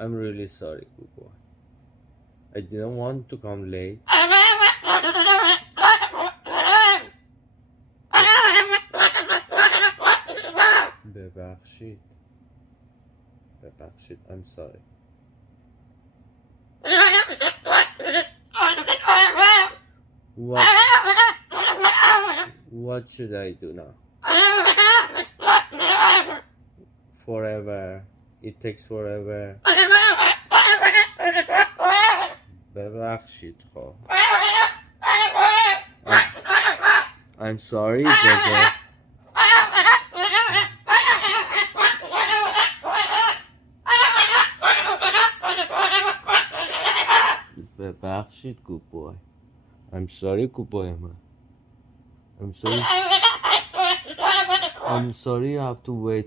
I'm really sorry, good boy. I didn't want to come late. ببخشید. I'm sorry. What should I do now? Forever. It takes forever. ببخشید خب. I'm sorry, Jojo. ببخشید good boy. I'm sorry good boy man. I'm sorry you have to wait